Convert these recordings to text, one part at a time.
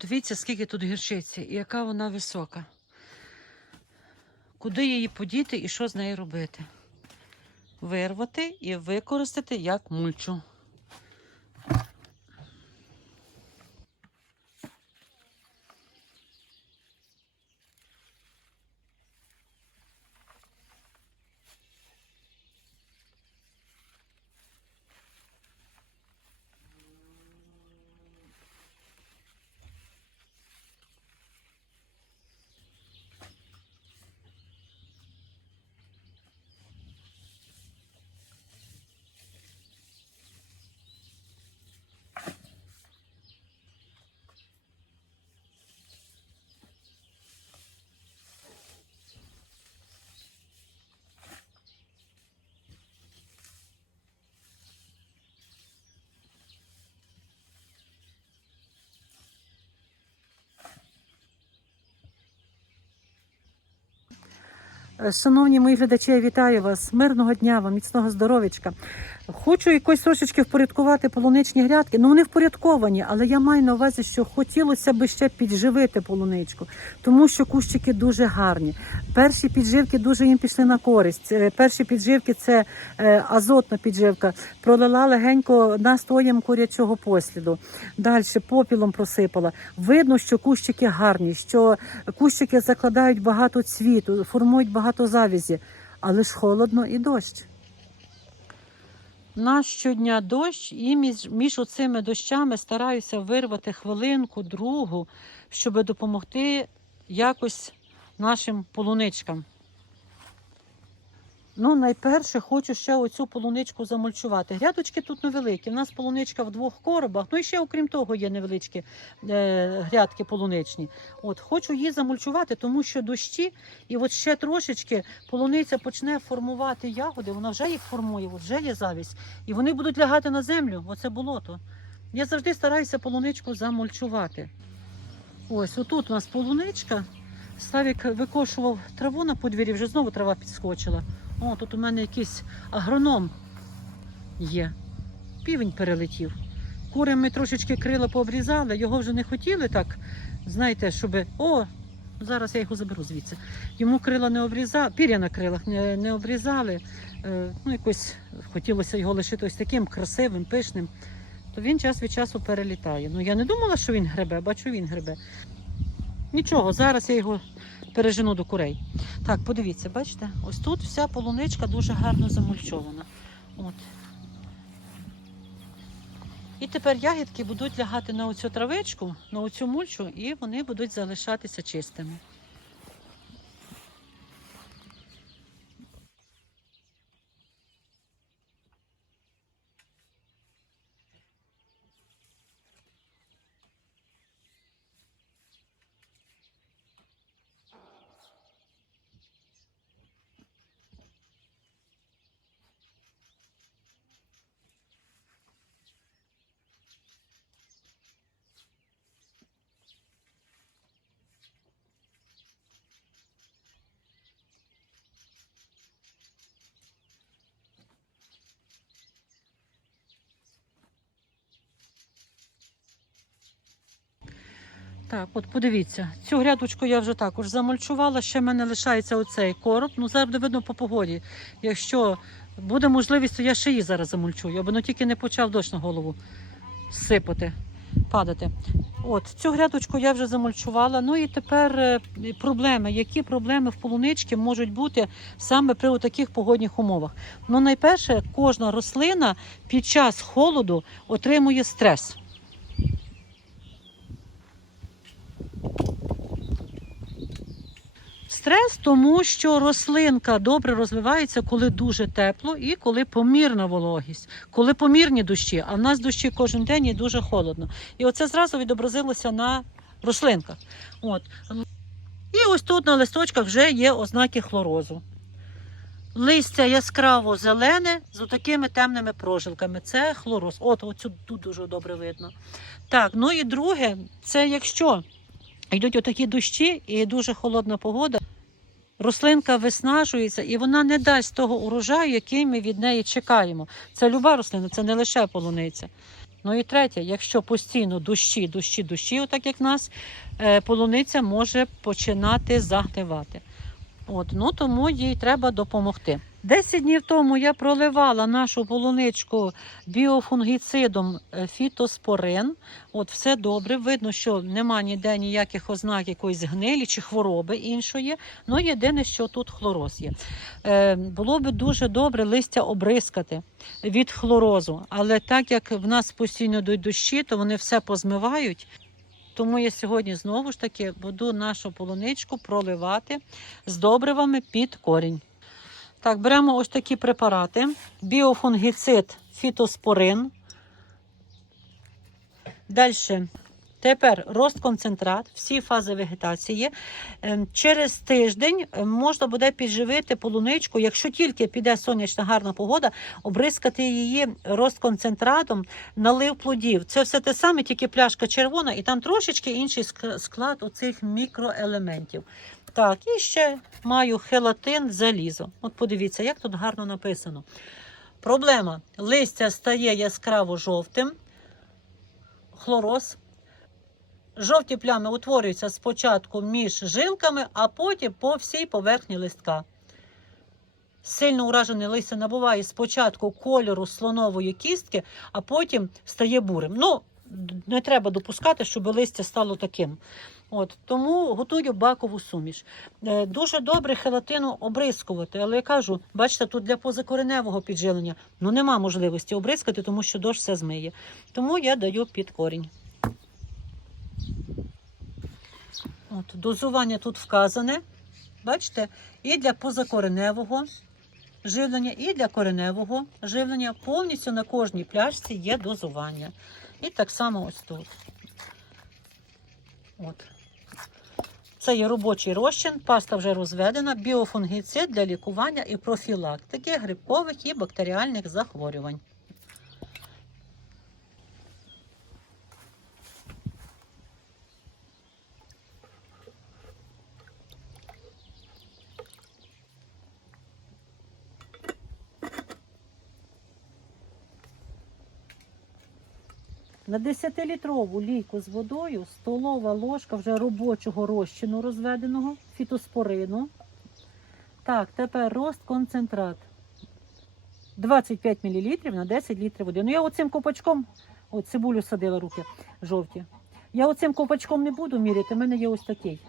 Подивіться, скільки тут гірчиці і яка вона висока. Куди її подіти і що з нею робити? Вирвати і використати як мульчу. Шановні мої глядачі, я вітаю вас. Мирного дня вам, міцного здоров'ячка. Хочу якось трошечки впорядкувати полуничні грядки. Ну вони впорядковані, але я маю на увазі, що хотілося би ще підживити полуничку, тому що кущики дуже гарні. Перші підживки дуже їм пішли на користь. Е, Перші підживки це е, азотна підживка. Пролила легенько настоєм курячого посліду. Далі попілом просипала. Видно, що кущики гарні, що кущики закладають багато цвіту, формують багато завязі, але ж холодно і дощ. Нас щодня дощ, і між, між оцими дощами стараюся вирвати хвилинку, другу, щоб допомогти якось нашим полуничкам. Ну, найперше хочу ще оцю полуничку замульчувати. Грядочки тут невеликі. У нас полуничка в двох коробах. Ну і ще, окрім того, є невеличкі е, грядки полуничні. От хочу її замульчувати, тому що дощі, і от ще трошечки полуниця почне формувати ягоди. Вона вже їх формує, от вже є завість, і вони будуть лягати на землю. Оце болото. Я завжди стараюся полуничку замульчувати. Ось отут у нас полуничка. Славік викошував траву на подвір'ї, вже знову трава підскочила. О, тут у мене якийсь агроном є. Півень перелетів. Кури ми трошечки крила пообрізали, його вже не хотіли так, знаєте, щоб. О, зараз я його заберу звідси. Йому крила не обрізали, пір'я на крилах не, не обрізали. Е, ну, якось хотілося його лишити ось таким красивим, пишним. То він час від часу перелітає. Ну я не думала, що він гребе, бачу, він гребе. Нічого, зараз я його пережену до курей. Так, подивіться, бачите, ось тут вся полуничка дуже гарно замульчована. От. І тепер ягідки будуть лягати на оцю травичку, на оцю мульчу, і вони будуть залишатися чистими. Так, от подивіться, цю грядочку я вже також замульчувала. Ще в мене лишається оцей короб. Ну, зараз буде видно по погоді. Якщо буде можливість, то я ще її зараз замульчую, аби ну тільки не почав дощ на голову сипати, падати. От цю грядочку я вже замульчувала. Ну і тепер е, проблеми. Які проблеми в полунички можуть бути саме при таких погодних умовах? Ну, найперше, кожна рослина під час холоду отримує стрес. Стрес, тому що рослинка добре розвивається, коли дуже тепло і коли помірна вологість, коли помірні дощі. А в нас дощі кожен день і дуже холодно. І оце зразу відобразилося на рослинках. От. І ось тут на листочках вже є ознаки хлорозу. Листя яскраво зелене з такими темними прожилками. Це хлороз. От, оцю тут дуже добре видно. Так, ну і друге, це якщо йдуть отакі дощі і дуже холодна погода, рослинка виснажується і вона не дасть того урожаю, який ми від неї чекаємо. Це люба рослина, це не лише полуниця. Ну і третє, якщо постійно дощі, дощі, дощі, отак як нас, е, полуниця може починати загнивати. От, ну тому їй треба допомогти. Десять днів тому я проливала нашу полуничку біофунгіцидом е, фітоспорин. От все добре. Видно, що нема ніде ніяких ознак якоїсь гнилі чи хвороби іншої. Ну єдине, що тут хлороз є. Е, було би дуже добре листя обрискати від хлорозу, але так як в нас постійно йдуть дощі, то вони все позмивають. Тому я сьогодні знову ж таки буду нашу полуничку проливати з добривами під корінь. Так, беремо ось такі препарати: біофунгіцид, фітоспорин. Далі. Тепер розконцентрат, всі фази вегетації. Ем, Через тиждень е, можна буде підживити полуничку, якщо тільки піде сонячна гарна погода, обрискати її розконцентратом, налив плодів. Це все те саме, тільки пляшка червона, і там трошечки інший склад оцих мікроелементів. Так, і ще маю хелатин, залізо. От подивіться, як тут гарно написано. Проблема: листя стає яскраво жовтим, хлороз. Жовті плями утворюються спочатку між жилками, а потім по всій поверхні листка. Сильно уражене листя набуває спочатку кольору слонової кістки, а потім стає бурим. Ну, не треба допускати, щоб листя стало таким. От, тому готую бакову суміш. Е, дуже добре хелатину обрискувати, але я кажу, бачите, тут для позакореневого підживлення ну, нема можливості обрискати, тому що дощ все змиє. Тому я даю під корінь. От, дозування тут вказане. Бачите, і для позакореневого живлення, і для кореневого живлення. Повністю на кожній пляшці є дозування. І так само ось тут. От. Це є робочий розчин, паста вже розведена, біофунгіцид для лікування і профілактики грибкових і бактеріальних захворювань. На 10-літрову лійку з водою столова ложка вже робочого розчину розведеного, фітоспорину. Так, тепер розконцентрат. 25 мл на 10 літрів води. Ну я оцим копачком, от цибулю садила руки жовті. Я оцим копачком не буду міряти, в мене є ось такий.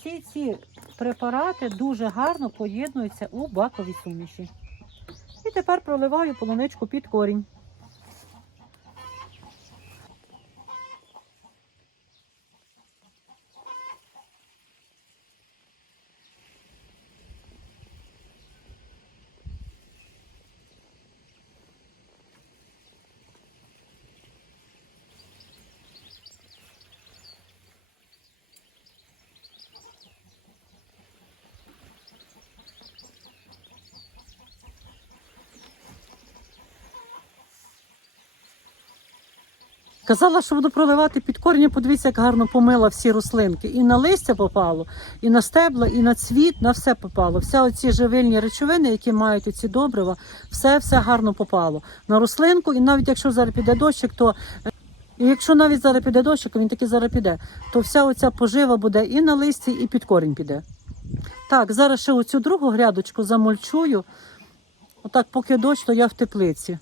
Всі ці препарати дуже гарно поєднуються у баковій суміші. І тепер проливаю полуничку під корінь. Казала, що буду проливати під корінь. Подивіться, як гарно помила всі рослинки. І на листя попало, і на стебла, і на цвіт, на все попало. Вся оці живильні речовини, які мають оці добрива, все все гарно попало на рослинку. І навіть якщо зараз піде дощик, то і якщо навіть зараз піде дощик, він таки зараз піде, то вся оця пожива буде і на листі, і під корінь піде. Так, зараз ще оцю другу грядочку замульчую. Отак, поки дощ, то я в теплиці.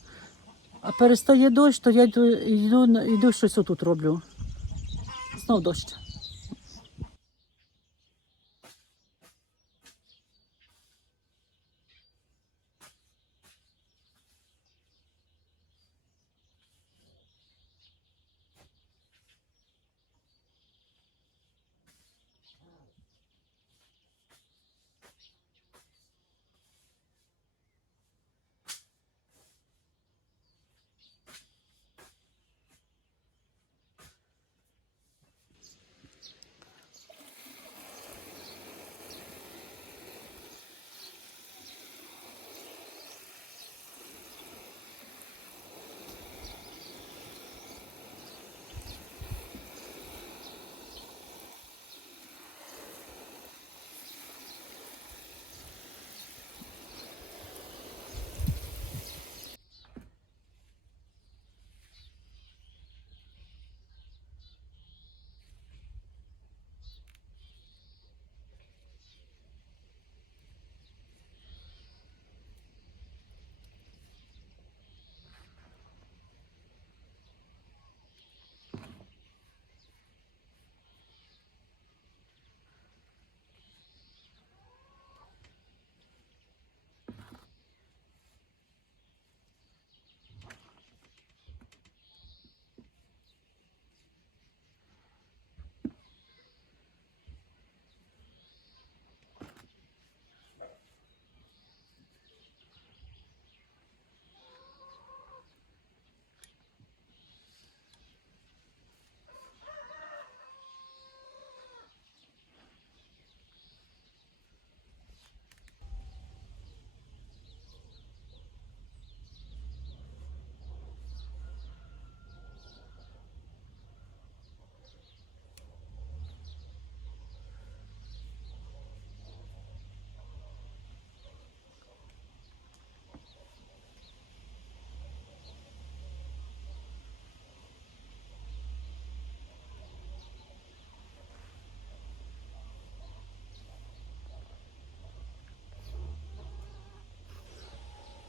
А перестає дощ, то я йду, йду, йду щось отут роблю. Знов дощ.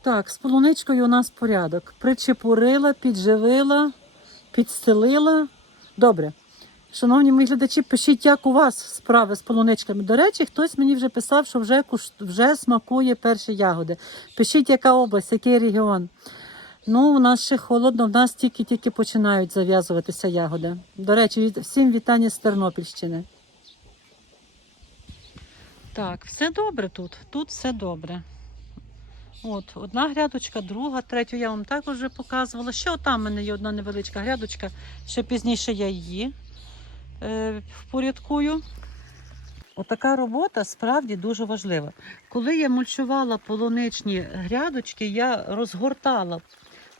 Так, з полуничкою у нас порядок. Причепурила, підживила, підстелила. Добре. Шановні мої глядачі, пишіть, як у вас справи з полуничками. До речі, хтось мені вже писав, що вже, вже смакує перші ягоди. Пишіть, яка область, який регіон. Ну, у нас ще холодно, в нас тільки-тільки починають зав'язуватися ягоди. До речі, всім вітання з Тернопільщини. Так, все добре тут. Тут все добре. От, одна грядочка, друга, третю я вам також вже показувала. Ще отам в мене є одна невеличка грядочка. Ще пізніше я її е, впорядкую. Отака робота справді дуже важлива. Коли я мульчувала полуничні грядочки, я розгортала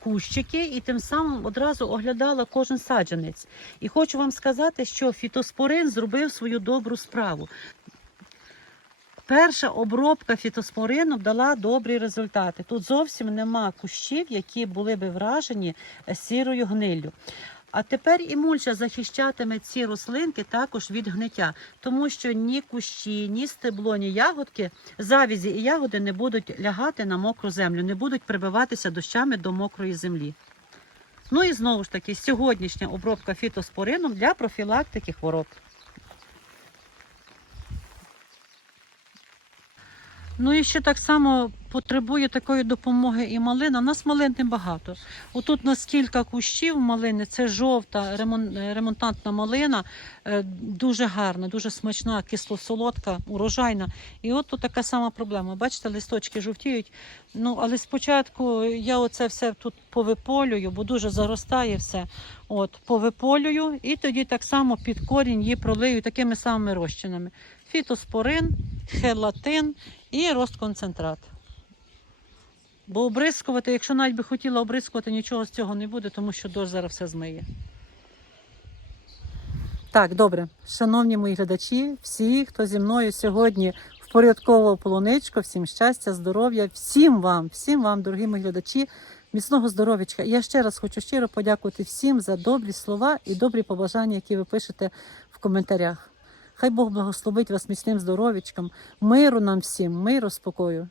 кущики і тим самим одразу оглядала кожен саджанець. І хочу вам сказати, що фітоспорин зробив свою добру справу. Перша обробка фітоспорином дала добрі результати. Тут зовсім нема кущів, які були би вражені е, сірою гниллю. А тепер і мульча захищатиме ці рослинки також від гниття, тому що ні кущі, ні стебло, ні ягодки, завізі і ягоди не будуть лягати на мокру землю, не будуть прибиватися дощами до мокрої землі. Ну і знову ж таки, сьогоднішня обробка фітоспорином для профілактики хвороб. Ну і ще так само потребує такої допомоги і малина. У нас малин небагато. Отут у нас кілька кущів малини, це жовта е, ремонтантна малина, е, дуже гарна, дуже смачна, кисло-солодка, урожайна. І от тут така сама проблема. Бачите, листочки жовтіють. Ну, але спочатку я оце все тут повиполюю, бо дуже заростає все. От, повиполюю і тоді так само під корінь її пролию такими самими розчинами. Фітоспорин, хелатин і розконцентрат. Бо обрискувати, якщо навіть би хотіла обрискувати, нічого з цього не буде, тому що дощ зараз все змиє. Так, добре. Шановні мої глядачі, всі, хто зі мною сьогодні впорядковував полуничку, всім щастя, здоров'я, всім вам, всім вам, дорогі мої глядачі, міцного здоров'ячка. Я ще раз хочу щиро подякувати всім за добрі слова і добрі побажання, які ви пишете в коментарях. Хай Бог благословить вас міцним здоров'ячком, миру нам всім, миру, спокою.